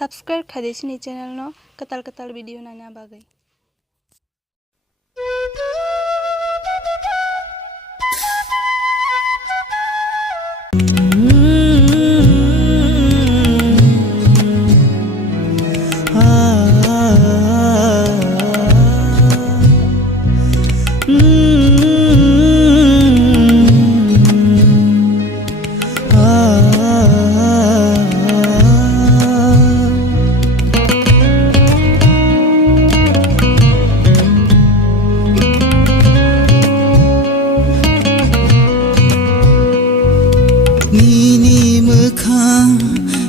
subscribe khade sini channel no katal video nanya bagai. 니니 무카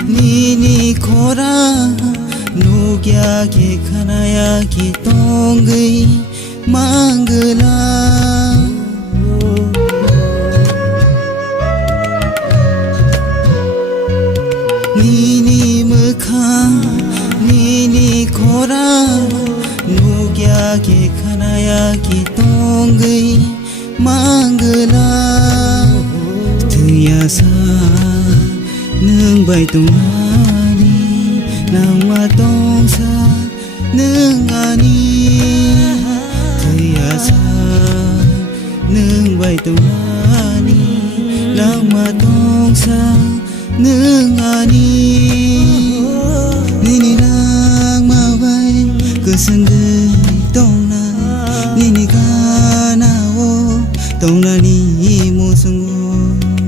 니니 코라 누갸게 카나야기 똥의 망글라 니니 무카 니니 코라 누갸게 카나야기 똥의 망글라 Tiasa nương bay tung ani nang matong sa nương ani Tiasa nương bay tung ani nang matong sa nương ani Nini lang maway kusangay tong na Nini ka na o tong na ni mo sungguh